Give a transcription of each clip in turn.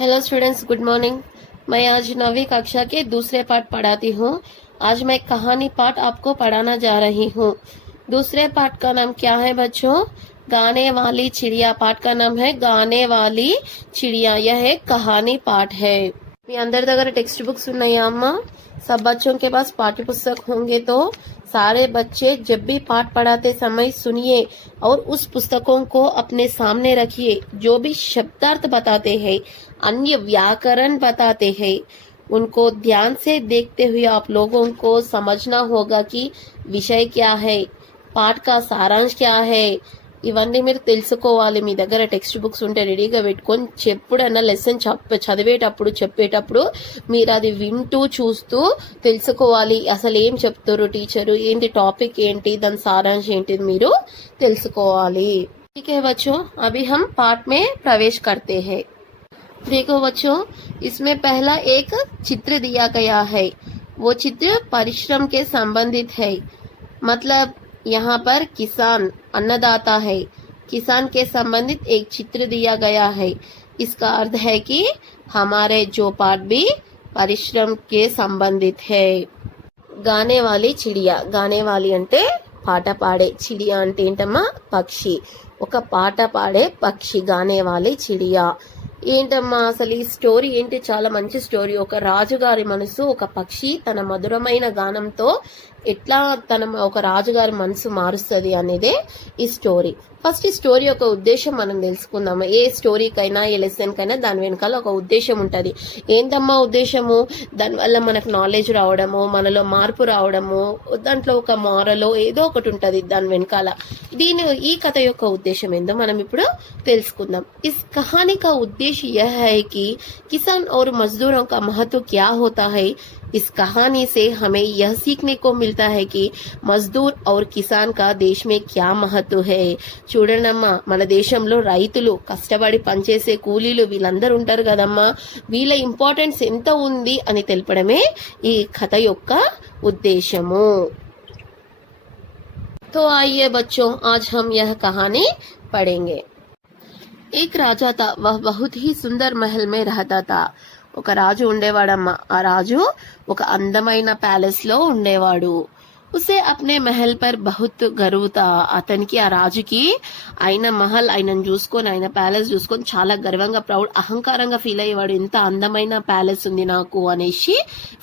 Hello students, good morning. मैं आज 9वीं कक्षा के दूसरे पाठ पढ़ाती हूँ। आज मैं कहानी पाठ आपको पढ़ाना जा रही हूँ। दूसरे पाठ का नाम क्या है बच्चों? गाने वाली चिड़िया। पाठ का नाम है गाने वाली चिड़िया। यह एक कहानी पाठ है। మీ అందరి దగ్గర టెక్స్ట్ బుక్స్ ఉన్నాయా అమ్మా? सब बच्चों के पास पाठ्य पुस्तक होंगे तो सारे बच्चे जब भी पाठ पढ़ाते समय सुनिए और उस पुस्तकों को अपने सामने रखिए। जो भी शब्दार्थ बताते हैं, अन्य व्याकरण बताते हैं, उनको ध्यान से देखते हुए आप लोगों को समझना होगा कि विषय क्या है, पाठ का सारांश क्या है। ఇవన్నీ మీరు తెలుసుకోవాలి। మీ దగ్గర టెక్స్ట్ బుక్స్ ఉంటే రెడీగా పెట్టుకొని ఎప్పుడన్నా లెసన్ చదివేటప్పుడు చెప్పేటప్పుడు మీరు అది వింటూ చూస్తూ తెలుసుకోవాలి। అసలు ఏం చెప్తారు టీచరు, ఏంటి టాపిక్ ఏంటి, దాని సారాంశ ఏంటి మీరు తెలుసుకోవాలి। ठीक है बच्चों, अभी हम पाठ में प्रवेश करते हैं। देखो बच्चों, इसमें पहला एक चित्र दिया गया है। वो चित्र परिश्रम के संबंधित है। मतलब यहाँ पर किसान अन्नदाता है, किसान के संबंधित एक चित्र दिया गया है। इसका अर्थ है कि हमारे जो पाठ भी परिश्रम के संबंधित है। गाने वाली चिड़िया। गाने वाली అంటే పాట పాడే, చిడియా అంటే ఏంటమ్మా? పక్షి। ఒక పాట పాడే పక్షి గానే వాలి చిడియా। ఏంటమ్మా అసలు ఈ స్టోరీ ఏంటి? చాలా మంచి స్టోరీ। ఒక రాజుగారి మనసు ఒక పక్షి తన మధురమైన గానంతో ఎట్లా ఒక రాజుగారి మనసు మారుస్తుంది అనేదే ఈ స్టోరీ। ఫస్ట్ ఈ స్టోరీ యొక్క ఉద్దేశం మనం తెలుసుకుందాము। ఏ స్టోరీకైనా ఏ లెసన్ కైనా దాని వెనకాల ఒక ఉద్దేశం ఉంటది। ఏంటమ్మా ఉద్దేశము? దానివల్ల మనకు నాలెడ్జ్ రావడము, మనలో మార్పు రావడము, దాంట్లో ఒక మారలో ఏదో ఒకటి ఉంటది దాని వెనకాల। ఈ కథ యొక్క ఉద్దేశం ఏందో మనం ఇప్పుడు తెలుసుకుందాం। इस कहानी का उद्देश्य यह है कि किसान और मजदूरों का महत्व क्या होता है। इस कहानी से हमें यह सीखने को मिलता है कि मजदूर और किसान का देश में क्या महत्व है। చూడండమ్మా, మన దేశంలో రైతులు కష్టపడి పనిచేసే కూలీలు వీళ్ళందరూ ఉంటారు కదమ్మా, వీళ్ళ ఇంపార్టెన్స్ ఎంత ఉంది అని తెలపడమే ఈ కథ యొక్క ఉద్దేశము। तो आइए बच्चों, आज हम यह कहानी पढ़ेंगे। एक राजा था, वह बहुत ही सुंदर महल में रहता था। ఒక రాజు ఉండేవాడమ్మా। ఆ రాజు ఒక అందమైన ప్యాలెస్ లో ఉండేవాడు। उसे अपने महल पर बहुत गर्व था। అతనికి ఆ రాజుకి ఆయన మహల్ ఆయనను చూసుకొని, ఆయన ప్యాలెస్ చూసుకొని చాలా గర్వంగా, ప్రౌడ్, అహంకారంగా ఫీల్ అయ్యేవాడు। ఎంత అందమైన ప్యాలెస్ ఉంది నాకు అనేసి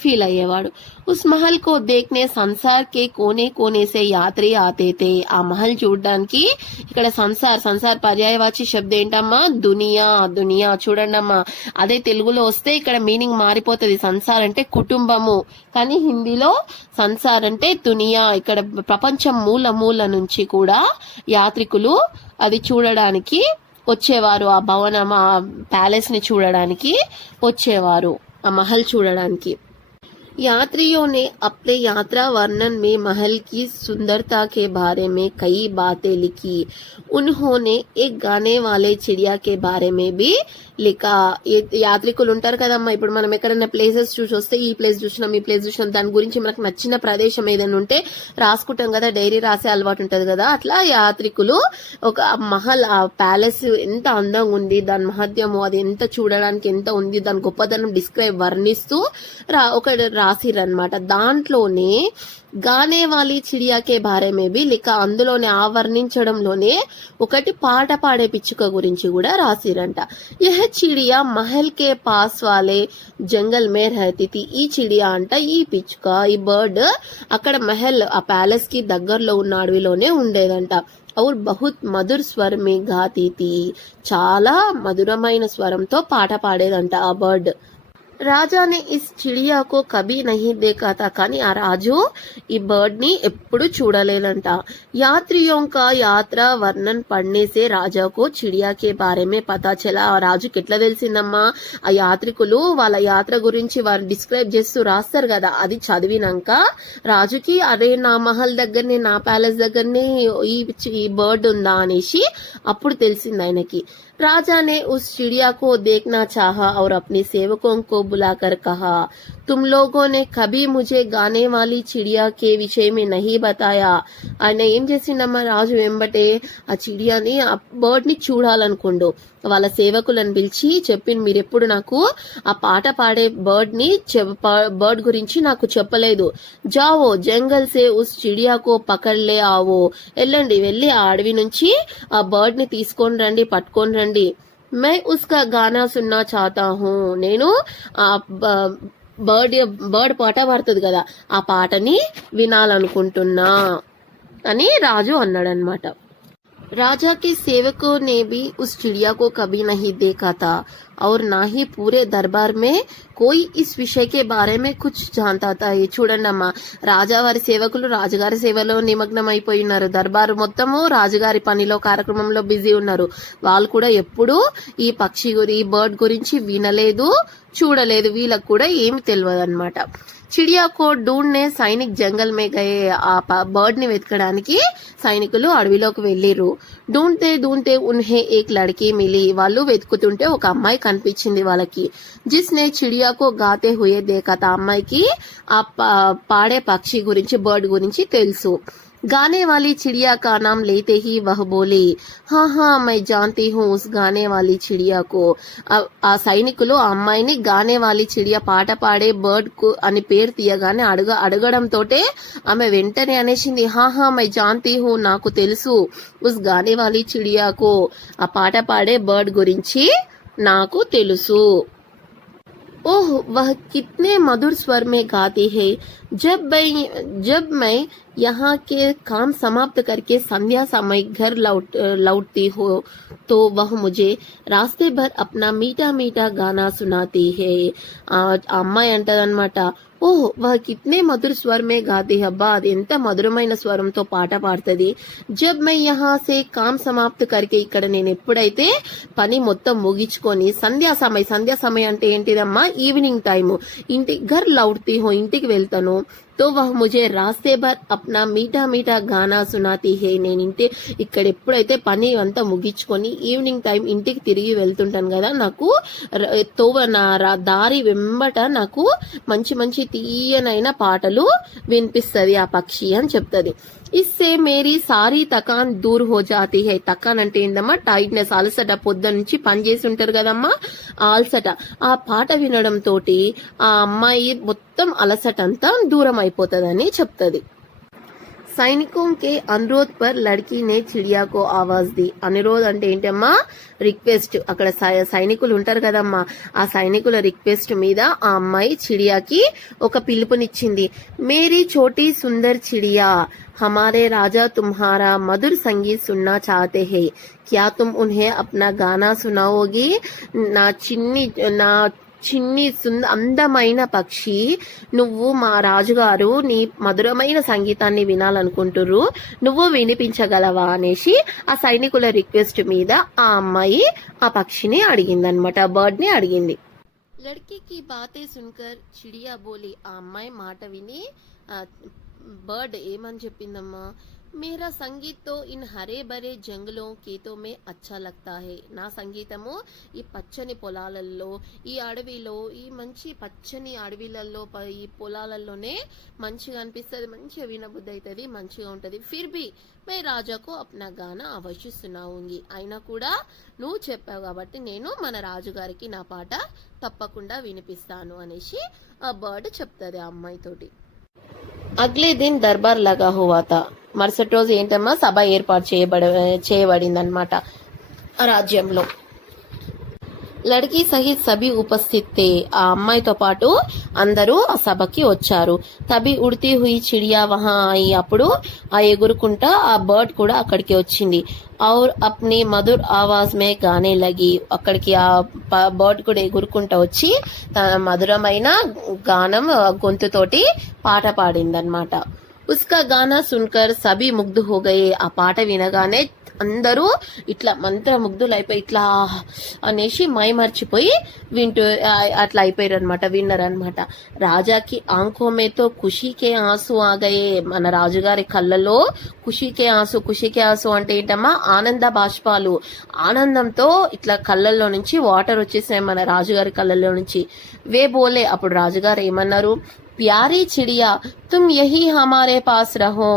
ఫీల్ అయ్యేవాడు। उस महल को देखने संसार के कोने कोने से यात्री आते थे। ఆ మహల్ చూడడానికి ఇక్కడ సంసార్ పర్యాయవాచి శబ్దం ఏంటమ్మా? దునియా। దునియా చూడండమ్మా, అదే తెలుగులో వస్తే ఇక్కడ మీనింగ్ మారిపోతుంది। సంసార్ అంటే కుటుంబము, కానీ హిందీలో సంసార్ అంటే దునియా। ఇక్కడ ప్రపంచం మూల నుంచి కూడా యాత్రికులు అది చూడడానికి వచ్చేవారు। ఆ భవనం, ఆ ప్యాలెస్ ని చూడడానికి వచ్చేవారు, ఆ మహల్ చూడడానికి। यात्रियों ने अपने यात्रा वर्णन में महल की सुंदरता के बारे में कई बातें लिखी। उन्होंने एक गाने वाले चिड़िया के बारे में भी लिखा। యాత్రికులు ఉంటారు కదమ్మా, ఇప్పుడు మనం ఎక్కడైనా ప్లేసెస్ చూసి వస్తే ఈ ప్లేస్ చూసినాం, ఈ ప్లేస్ చూసినాం, దాని గురించి మనకు నచ్చిన ప్రదేశం ఏదైనా ఉంటే రాసుకుంటాం కదా, డైరీ రాసే అలవాటు ఉంటది కదా, అట్లా యాత్రికులు ఒక మహల్, ఆ ప్యాలెస్ ఎంత అందంగా ఉంది, దాని మహత్యము, అది ఎంత చూడడానికి ఎంత ఉంది, దాని గొప్పదనం డిస్క్రైబ్ వర్ణిస్తూ ఒక రాసిరన్నమాట। దాంట్లోనే గానే వాలి చిడియా కే బారే మే బి లిఖా। అందులోనే ఆ వర్ణించడంలోనే ఒకటి పాట పాడే పిచ్చుక గురించి కూడా రాసిరంట। యహ చిడియా మహల్ కే పాస్ వాలే జంగల్ మే రహతీ థీ। ఈ చిడియా అంట, ఈ పిచ్చుక, ఈ బర్డ్ అక్కడ మహల్, ఆ ప్యాలెస్ కి దగ్గరలో ఉన్న అడవిలోనే ఉండేదంట। और बहुत మధుర్ స్వర్ మే గాతీ థీ। చాలా మధురమైన స్వరంతో పాట పాడేదంట ఆ బర్డ్। రాజా నే ఇస్ చిడియా కో కభీ నహీ దేఖా థా। కానీ ఆ రాజు ఈ బర్డ్ ని ఎప్పుడు చూడలేదంట। యాత్రియోं का यात्रा वर्णन पढ़ने से राजा को चिड़िया के बारे में पता चला। ఆ రాజుకి ఎట్లా తెలిసిందమ్మా? ఆ యాత్రికులు వాళ్ళ యాత్ర గురించి వారు డిస్క్రైబ్ చేస్తూ రాస్తారు కదా, అది చదివినాక రాజుకి అరే నా మహల్ దగ్గరనే, నా ప్యాలెస్ దగ్గరనే ఈ బర్డ్ ఉందా అనేసి అప్పుడు తెలిసింది ఆయనకి। राजा ने उस चिड़िया को देखना चाहा और अपने सेवकों को बुलाकर कहा, तुम लोगों ने कभी मुझे गाने वाली चिड़िया के विषय में नहीं बताया. ఆయన ఏం చేసిండమ్మా, రాజు వెంబటే ఆ చిడియాని ఆ బర్డ్ ని చూడాలనుకుండు. వాళ్ళ సేవకులను పిలిచి చెప్పింది, మీరెప్పుడు నాకు ఆ పాట పాడే బర్డ్ గురించి నాకు చెప్పలేదు. జావో జంగల్ సే ఉస్ చిడియాకో పకడ్లే ఆవో, వెళ్ళండి, వెళ్ళి ఆ అడవి నుంచి ఆ బర్డ్ ని తీసుకొని రండి, పట్టుకొని రండి. मैं उसका गाना सुनना चाहता हूँ, నేను ఆ బర్డ్ పాట పాడుతుంది కదా, ఆ పాటని వినాలనుకుంటున్నా అని రాజు అన్నాడనమాట. राजा के सेवकों ने भी उस चिड़िया को कभी नहीं देखा था और ना ही पूरे दरबार में कोई इस विषय के बारे में कुछ जानता था. చూడండి అమ్మా, రాజావారి సేవకులు రాజుగారి సేవలో నిమగ్నం అయిపోయి ఉన్నారు. దర్బారు మొత్తము రాజుగారి పనిలో కార్యక్రమంలో బిజీ ఉన్నారు. వాళ్ళు కూడా ఎప్పుడు ఈ పక్షి ఈ బర్డ్ గురించి వినలేదు, చూడలేదు. వీళ్ళకు కూడా ఏమి తెలియదు అనమాట. చిడియా కో ఢూండ్నే సైనిక్ జంగల్ మే గయే, ఆ బర్డ్ ని వెతకడానికి సైనికులు అడవిలోకి వెళ్ళిర్రు. ఢూండ్తే ఢూండ్తే ఉన్హే ఏక్ లడ్కీ మిలి, వాళ్ళు వెతుకుతుంటే ఒక అమ్మాయి కనిపించింది వాళ్ళకి. జిస్నే చిడియా కో గాతే హుయే దేఖా, ఆ అమ్మాయికి ఆ పాడే పక్షి గురించి, బర్డ్ గురించి తెలుసు. गाने वाली चिड़िया का नाम लेते ही वह बोली, हाँ हाँ मैं जानती हूँ उस गाने वाली चिड़िया को. ఆ సైనికులు ఆ అమ్మాయిని గానే వాలి చిడియా, పాట పాడే బర్డ్ కు అని పేరు తీయగానే అడగడంతోటే ఆమె వెంటనే అనేసింది, హాహా మై జాంతీ హూ, నాకు తెలుసు, ఉస్ గానే వాలి చిడియాకో, ఆ పాట పాడే బర్డ్ గురించి నాకు తెలుసు. ओह वह कितने मधुर स्वर में गाती है. जब मैं यहाँ के काम समाप्त करके संध्या समय घर लौटती हो तो वह मुझे रास्ते भर अपना मीठा मीठा गाना सुनाती है. అమ్మాయి అంటదన్నమాట, ఓహ్ వహ కిత్నే మధుర స్వర్ మే గాతి హై, అబ్బా అది ఎంత మధురమైన స్వరంతో పాట పాడుతుంది. జబ్ మై యహా సే కామ్ సమాప్త్ కరికే, ఇక్కడ నేను ఎప్పుడైతే పని మొత్తం ముగించుకొని సంధ్యా సమయం అంటే ఏంటిదమ్మా, ఈవినింగ్ టైము, ఘర్ లౌట్తీ హో, ఇంటికి వెళ్తాను. तो वह मुझे रास्ते भर अपना मीठा मीठा गाना सुनाती है. నేను ఇక్కడ ఎప్పుడైతే పని అంతా ముగించుకొని ఈవినింగ్ టైం ఇంటికి తిరిగి వెళ్తుంటాను కదా, నాకు దారి వెంబట నాకు మంచి మంచి తీయనైన పాటలు వినిపిస్తది ఆ పక్షి అని చెప్తది. ఇస్సే మేరీ సారీ తకాన్ దూర్ హో జాతీ హై. తకాన్ అంటే ఏందమ్మా, టైట్నెస్, అలసట, పొద్దు నుంచి పని చేసి ఉంటారు కదమ్మా, ఆ అలసట. ఆ పాట వినడం తోటి ఆ అమ్మాయి మొత్తం అలసట అంతా దూరం అయిపోతుందని చెప్తది. సైనికోం కే అనురోధ్ పర్ లడ్కీ నే చిడియా కో ఆవాజ్ ది. అనురోధ్ అంటే ఏంటమ్మా, రిక్వెస్ట్. అక్కడ సైనికులు ఉంటారు కదమ్మా, ఆ సైనికుల రిక్వెస్ట్ మీద ఆ అమ్మాయి చిడియాకి ఒక పిలుపునిచ్చింది. మేరీ చోటీ సుందర్ చిడియా, हमारे राजा तुम्हारा मधुर संगीत सुनना चाहते हैं, क्या तुम उन्हें अपना गाना सुनाओगी. నా చిన్ని అందమైన పక్షి, నువ్వు మా రాజుగారు నీ మధురమైన సంగీతాన్ని వినాలనుకుంటుర్రు, నువ్వు వినిపించగలవా అనేసి ఆ సైనికుల రిక్వెస్ట్ మీద ఆ అమ్మాయి ఆ పక్షిని అడిగిందనమాట, బర్డ్ ని అడిగింది. లడ్కీ కి బాతే సున్కర్ చిడియా బోలి, ఆ అమ్మాయి మాట విని బర్డ్ ఏమని చెప్పిందమ్మా, मेरा संगीत तो इन हरे भरे जंगलों खेतों में अच्छा लगता है. నా సంగీతము ఈ పచ్చని పొలాలలో, ఈ అడవిలో, ఈ మంచి పచ్చని అడవిలలో, ఈ పొలాలలోనే మంచిగా అనిపిస్తుంది, మంచిగా వినబుద్ధి అవుతుంది, మంచిగా ఉంటది. ఫిర్ బి మే రాజాకు అప్నా గానా అవశ్య సునావుంగి, అయినా కూడా నువ్వు చెప్పావు కాబట్టి నేను మన రాజుగారికి నా పాట తప్పకుండా వినిపిస్తాను అనేసి ఆ బర్డ్ చెప్తుంది ఆ అమ్మాయితోటి. అగ్లే దిన్ దర్బార్ లగా హువా తా. మరుసటి రోజు ఏంటమ్మా, సభ ఏర్పాటు చేయబడింది అనమాట ఆ రాజ్యంలో. లడ్కీ సహిత్ సభి ఉపస్థితే, ఆ అమ్మాయితో పాటు అందరూ ఆ సభకి వచ్చారు. తబి ఉడితీ హుయి చిడియా వహా అయి, అప్పుడు ఆ ఎగురుకుంటా ఆ బర్డ్ కూడా అక్కడికి వచ్చింది. और अपनी మధుర్ ఆవాజ్ మే గానే లగి, అక్కడికి ఆ బర్డ్ కూడా ఎగురుకుంటా వచ్చి తన మధురమైన గానం గొంతుతోటి పాట పాడిందన్నమాట. ఉస్కా గానా సున్కర్ సభి ముగ్ధ హో గయే, ఆ పాట వినగానే అందరూ ఇట్లా మంత్రముగ్ధులైపోయి ఇట్లా అనేసి మైమర్చిపోయి వింటూ అట్లా అయిపోయారు అనమాట, విన్నరనమాట. రాజాకి ఆంఖోమేతో ఖుషీకే ఆసు ఆగయే. మన రాజుగారి కళ్ళలో ఖుషీకే ఆసు అంటే ఏంటమ్మా, ఆనంద బాష్పాలు. ఆనందంతో ఇట్లా కళ్ళల్లో నుంచి వాటర్ వచ్చేసాయి మన రాజుగారి కళ్ళల్లో నుంచి. వే బోలే, అప్పుడు రాజుగారు ఏమన్నారు, ప్యారీ చిడియా తుమ్ యహీ హమారే పాస్ రహో.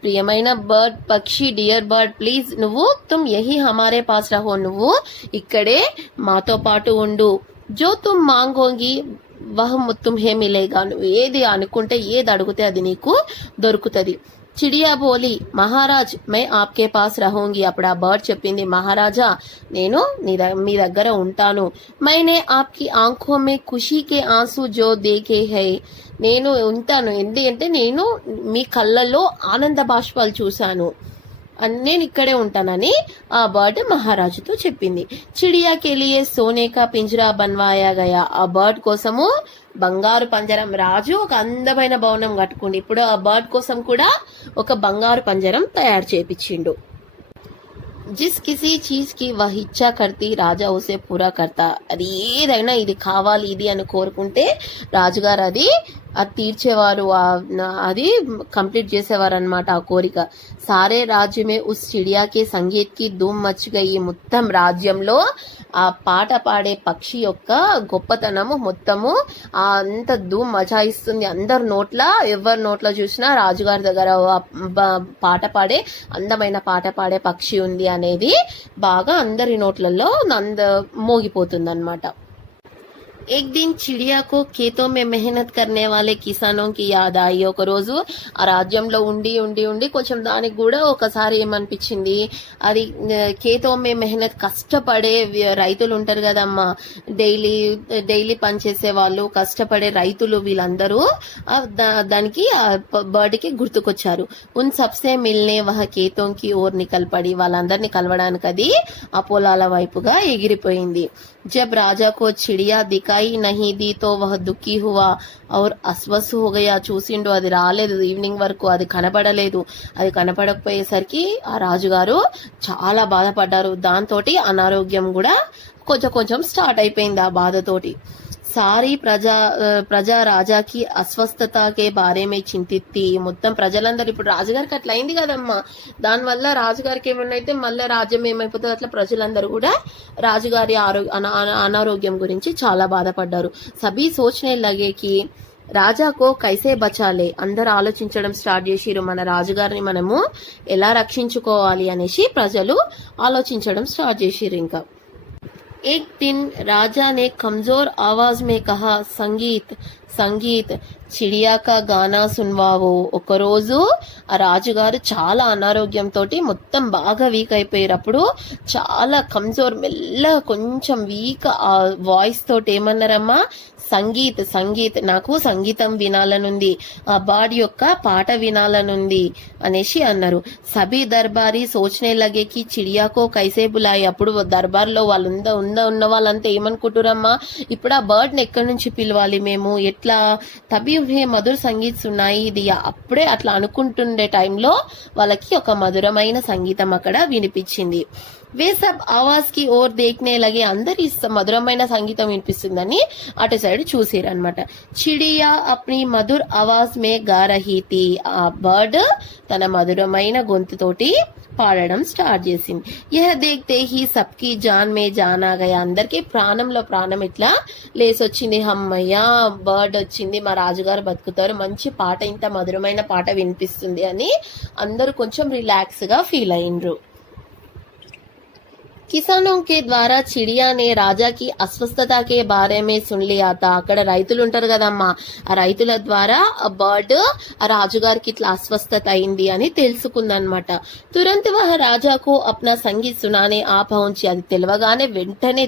ప్రియమైన బర్డ్, పక్షి, డియర్ బర్డ్, ప్లీజ్ నువ్వు తుమ్ యహీ హమారే పాస్ రహో, నువ్వు ఇక్కడే మాతో పాటు ఉండు. జో తుమ్ మాంగోంగి వహ్ తుమ్హే మిలేగా, నువ్వు ఏది అనుకుంటే ఏది అడిగితే అది నీకు దొరుకుతుంది. చిడియా బోలి మహారాజ్ మే ఆప్కే పాస్ రహూంగి. అప్పుడు ఆ బర్డ్ చెప్పింది, మహారాజా నేను మీ దగ్గర ఉంటాను. మైనే ఆప్కి ఆంఖో మే ఖుషీకే ఆంసు జో దేకే హై, నేను ఉంటాను ఎందుకంటే నేను మీ కళ్ళల్లో ఆనంద బాష్పాలు చూశాను, నేను ఇక్కడే ఉంటానని ఆ బర్డ్ మహారాజుతో చెప్పింది. చిడియాకి లియే సోనే కా పింజరా బన్వాయా గయా. ఆ బర్డ్ కోసము బంగారు పంజరం, రాజు ఒక అందమైన భవనం కట్టుకుండి ఇప్పుడు ఆ బర్డ్ కోసం కూడా ఒక బంగారు పంజరం తయారు చేపించిండు. జిస్ కిసి చీజ్ కి వహ్ ఇచ్చా కర్తీ రాజా ఉసే పూరా కర్తా. అది ఏదైనా ఇది కావాలి ఇది అని కోరుకుంటే రాజుగారు అది తీర్చేవారు, అది కంప్లీట్ చేసేవారు అనమాట ఆ కోరిక. సారే రాజ్యమే ఉస్ చిడియాకి సంగీత్ కి ధూమ్ మచ్ గయి. మొత్తం రాజ్యంలో ఆ పాట పాడే పక్షి యొక్క గొప్పతనము మొత్తము అంత ధూమ్ మజాయిస్తుంది. అందరి నోట్ల, ఎవరి నోట్లో చూసినా రాజుగారి దగ్గర పాట పాడే అందమైన పాట పాడే పక్షి ఉంది అనేది బాగా అందరి నోట్లలో మోగిపోతుంది అనమాట. एक दिन चिड़िया को खेतों में मेहनत करने वाले కిసానోं కి యాద్ ఆయి. ఒక రోజు ఆ రాజ్యంలో ఉండి ఉండి ఉండి కొంచెం దానికి కూడా ఒకసారి ఏమనిపించింది, అది ఖేతో మే మెహనత్ కష్టపడే రైతులు ఉంటారు కదమ్మా, డైలీ పనిచేసే వాళ్ళు, కష్టపడే రైతులు, వీళ్ళందరూ దానికి బర్డ్ కి గుర్తుకొచ్చారు. ఉన్ సబ్సే మిల్నే వహ ఖేతోం కి ఓర్ నికల్ పడి. వాళ్ళందరినీ కలవడానికి అది ఆ పొలాల వైపుగా ఎగిరిపోయింది. जब राजा को चिड़िया दिखाई नहीं दी तो वह दुखी हुआ और अस्वस्थ हो गया. చూసిండు అది రాలేదు, ఈవినింగ్ వరకు అది కనపడలేదు. అది కనపడకపోయేసరికి ఆ రాజుగారు చాలా బాధపడ్డారు. దాంతో అనారోగ్యం కూడా కొంచెం స్టార్ట్ అయిపోయింది ఆ బాధతోటి. సారీ ప్రజా రాజాకి అస్వస్థతకే బారేమే చింతిత్తి. మొత్తం ప్రజలందరూ ఇప్పుడు రాజుగారికి అట్లా అయింది కదమ్మా, దానివల్ల రాజుగారికి ఏమన్నా అయితే మళ్ళీ రాజ్యం ఏమైపోతుంది, అట్లా ప్రజలందరూ కూడా రాజుగారి అనారోగ్యం గురించి చాలా బాధపడ్డారు. సభీ సోచనే లగేకి రాజాకో కైసే బచాలే. అందరు ఆలోచించడం స్టార్ట్ చేసిరు, మన రాజుగారిని మనము ఎలా రక్షించుకోవాలి అనేసి ప్రజలు ఆలోచించడం స్టార్ట్ చేసిరు. ఇంకా एक दिन राजा ने कमजोर आवाज में कहा, సంగీత్ సంగీత్ చిడియా కా గానా సున్వావో. ఒకరోజు ఆ రాజుగారు చాలా అనారోగ్యంతో మొత్తం బాగా వీక్ అయిపోయారు. చాలా కమ్జోర్, మెల్లగా కొంచెం వీక్ ఆ వాయిస్ తోటి ఏమన్నారమ్మా, సంగీత్ నాకు సంగీతం వినాలనుంది, ఆ బర్డ్ యొక్క పాట వినాలనుంది అనేసి అన్నారు. సభీ దర్బారీ సోచనే లగేకి చిడియాకో కైసే బులాయి. అప్పుడు దర్బార్లో వాళ్ళు ఉన్న వాళ్ళంతా ఏమనుకుంటురమ్మా, ఇప్పుడు ఆ బర్డ్ ని ఎక్కడి నుంచి పిలవాలి మేము, ఎట్లా తబీ ఉన్హే మధుర సంగీత్ సున్నాయి. ఇది అప్పుడే అట్లా అనుకుంటుండే టైంలో వాళ్ళకి ఒక మధురమైన సంగీతం అక్కడ వినిపించింది. వే సబ్ ఆవాజ్ కి ఓర్ దేఖ్నే లగే. అందరి మధురమైన సంగీతం వినిపిస్తుందని అటు సైడ్ చూసిరనమాట. చిడియా అప్ని మధుర్ ఆవాజ్ మే గా రహీ థీ. ఆ బర్డ్ తన మధురమైన గొంతుతోటి పాడడం స్టార్ట్ చేసింది. యహ దేఖ్తే హీ సబ్కి జాన్ మే జాన్ ఆ గయా. అందరికి ప్రాణంలో ప్రాణం ఇట్లా లేసొచ్చింది. హమ్మయ్య బర్డ్ వచ్చింది, మా రాజుగారు బతుకుతారు, మంచి పాట, ఇంత మధురమైన పాట వినిపిస్తుంది అని అందరూ కొంచెం రిలాక్స్ గా ఫీల్ అయ్యిండ్రు. కిసానోं के द्वारा चिड़िया ने राजा की अस्वस्थता के बारे में सुन लिया था. అక్కడ రైతులు ఉంటారు కదమ్మా, ఆ రైతుల ద్వారా ఆ బర్డ్ ఆ రాజుగారికి ఇట్లా అస్వస్థత అయింది అని తెలుసుకుందనమాట. తురంత్ వహ రాజాకు అప్నా సంగీత్ సునానే ఆ పహుంచి. అది తెలియగానే వెంటనే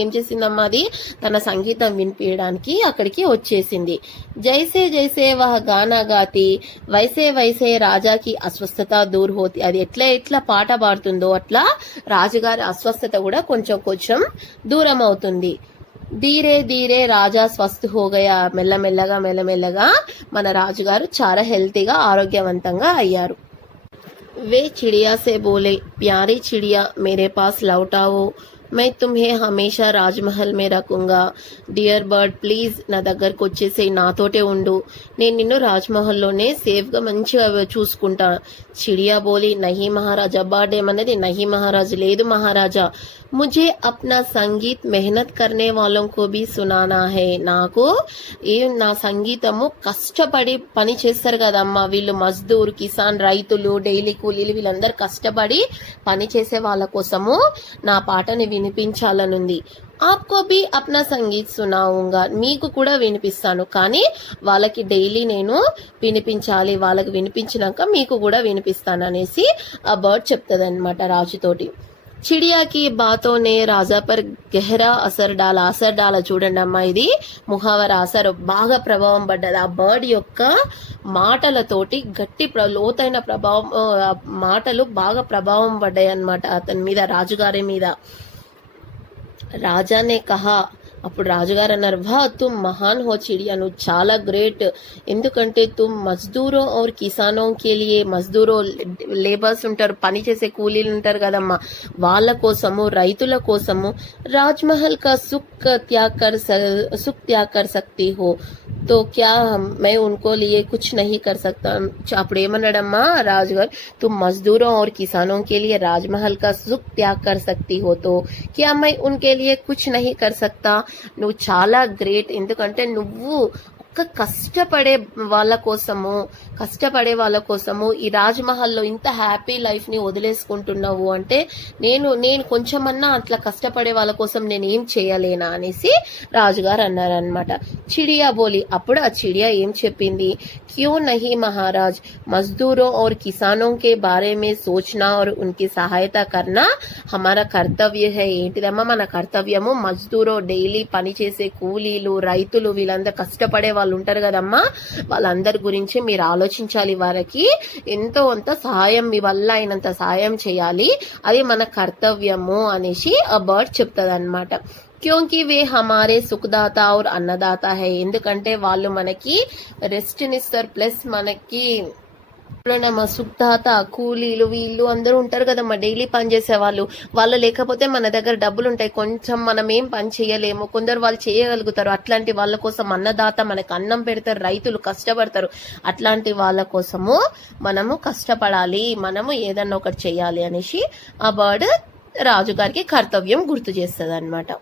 ఏం చేసిందమ్మా, అది తన సంగీతం వినిపించడానికి అక్కడికి వచ్చేసింది. జైసే జైసే వహ గానా గాతి వైసే రాజాకి అస్వస్థత దూర్ హోతి. అది ఎట్లా పాట పాడుతుందో అట్లా రాజుగారి అస్వస్థత కూడా కొంచెం దూరం అవుతుంది. ధీరే రాజా స్వస్థ హోగయా. మెల్లమెల్లగా మన రాజుగారు చాలా హెల్తీగా ఆరోగ్యవంతంగా అయ్యారు. वे चिड़िया से बोले, प्यारी चिड़िया मेरे पास लौट आओ, मैं तुम्हें हमेशा రాజ్మహల్ में రఖూంగా. డియర్ బర్డ్ ప్లీజ్ నా దగ్గరకు వచ్చేసి నాతోటే ఉండు, నేను నిన్ను రాజ్మహల్లోనే సేఫ్ గా మంచిగా చూసుకుంటా. చిడియా బోలి, నహీ మహారాజ్. అబ్బాడ్ ఏమన్నది, నహీ మహారాజ్, లేదు మహారాజా, ముझे अपना సంగీత్ మెహనత్ करने वालों को भी सुनाना है. నాకు నా సంగీతము కష్టపడి పని చేస్తారు కదమ్మా, వీళ్ళు మజ్దూర్, కిసాన్, రైతులు, డైలీ కూలీలు, వీళ్ళందరూ కష్టపడి పని చేసే వాళ్ళ కోసము నా పాటని వినిపించాలనుంది. ఆప్కో బి అప్నా సంగీత్ సునావుంగా, మీకు కూడా వినిపిస్తాను, కానీ వాళ్ళకి డైలీ నేను వినిపించాలి, వాళ్ళకి వినిపించినాక మీకు కూడా వినిపిస్తాను అనేసి ఆ బర్డ్ చెప్తుంది అనమాట రాజుతోటి. చిడియా కి బాతోనే రాజా పర్ గెహరా అసర్ డాలా. చూడండి అమ్మా, ఇది ముహావర అసర్ బాగా ప్రభావం పడ్డది. ఆ బర్డ్ యొక్క మాటలతోటి గట్టి లోతైన ప్రభావం, మాటలు బాగా ప్రభావం పడ్డాయి అన్నమాట అతని మీద, రాజుగారి మీద. రాజానే కహా, అప్పుడు రాజుగారు అన్నారు, వా తుమ్ మహాన్ హో చిడియా, నువ్వు చాలా గ్రేట్, ఎందుకంటే తుమ్ మజ్దూరో और కిసానో కే లియే, మజ్దూరో లేబర్స్ ఉంటారు, పని చేసే కూలీలు ఉంటారు కదమ్మా, వాళ్ళ కోసము, రైతుల కోసము రాజ్మహల్ కా సుఖ్ త్యాగ్ కర్ సక్తి హో, తో క్యా మై ఉన్కో లియే కుచ్ నహీ కర్ సక్తా. అప్పుడు ఏమన్నాడమ్మా రాజుగారు, తుమ్ మజ్దూరో और కిసానో కే లియే రాజ్మహల్ కా సుఖ్ త్యాగ్ కర్ సక్తి హో, తో క్యా మై ఉన్కే లియే కుచ్ నహీ కర్ సక్తా. నువ్వు చాలా గ్రేట్, ఎందుకంటే నువ్వు కష్టపడే వాళ్ళ కోసము ఈ రాజ్మహల్లో ఇంత హ్యాపీ లైఫ్ ని వదిలేసుకుంటున్నావు అంటే నేను కొంచెమన్నా అట్లా కష్టపడే వాళ్ళ కోసం నేను ఏం చేయలేనా అనేసి రాజుగారు అన్నారనమాట. చిడియా బోలి, అప్పుడు ఆ చిడియా ఏం చెప్పింది, క్యూ నహీ మహారాజ్, మజ్దూరోं और किसानों के बारे में सोचना और उनकी सहायता करना हमारा కర్తవ్య है. ఏంటిదమ్మా మన కర్తవ్యము, మజ్దూరో డైలీ పని చేసే కూలీలు, రైతులు, వీళ్ళందరూ కష్టపడే వాళ్ళు ఉంటారు కదమ్మా, వాళ్ళందరి గురించి మీరు ఆలోచించాలి, వారికి ఎంతో అంత సహాయం, మీ వల్ల అయినంత సహాయం చేయాలి, అది మన కర్తవ్యము అనేసి ఆ బర్డ్ చెప్తుంది అనమాట. క్యోంకి వే హమారే సుఖదాత ఔర్ అన్నదాత హై, ఎందుకంటే వాళ్ళు మనకి రెస్ట్ నిస్తారు, ప్లస్ మనకి మా సుఖదాత, కూలీలు, వీళ్ళు అందరూ ఉంటారు కదమ్మా, డైలీ పని చేసే వాళ్ళు లేకపోతే మన దగ్గర డబ్బులు ఉంటాయి, కొంచెం మనం ఏం పని చేయలేము, కొందరు వాళ్ళు చేయగలుగుతారు, అట్లాంటి వాళ్ళ కోసం అన్నదాత, మనకు అన్నం పెడతారు, రైతులు కష్టపడతారు, అట్లాంటి వాళ్ళ కోసము మనము కష్టపడాలి, మనము ఏదన్నా ఒకటి చెయ్యాలి అనేసి ఆ బర్డ్ రాజుగారికి కర్తవ్యం గుర్తు చేస్తుంది అనమాట.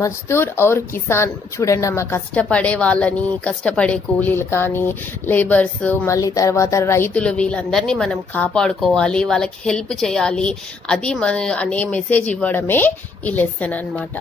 మజ్దూర్ ఔర్ కిసాన్, చూడండి అమ్మ, కష్టపడే వాళ్ళని, కష్టపడే కూలీలు కానీ, లేబర్స్, మళ్ళీ తర్వాత రైతులు, వీళ్ళందరినీ మనం కాపాడుకోవాలి, వాళ్ళకి హెల్ప్ చేయాలి, అది మన అనే మెసేజ్ ఇవ్వడమే ఈ లెసన్ అన్నమాట.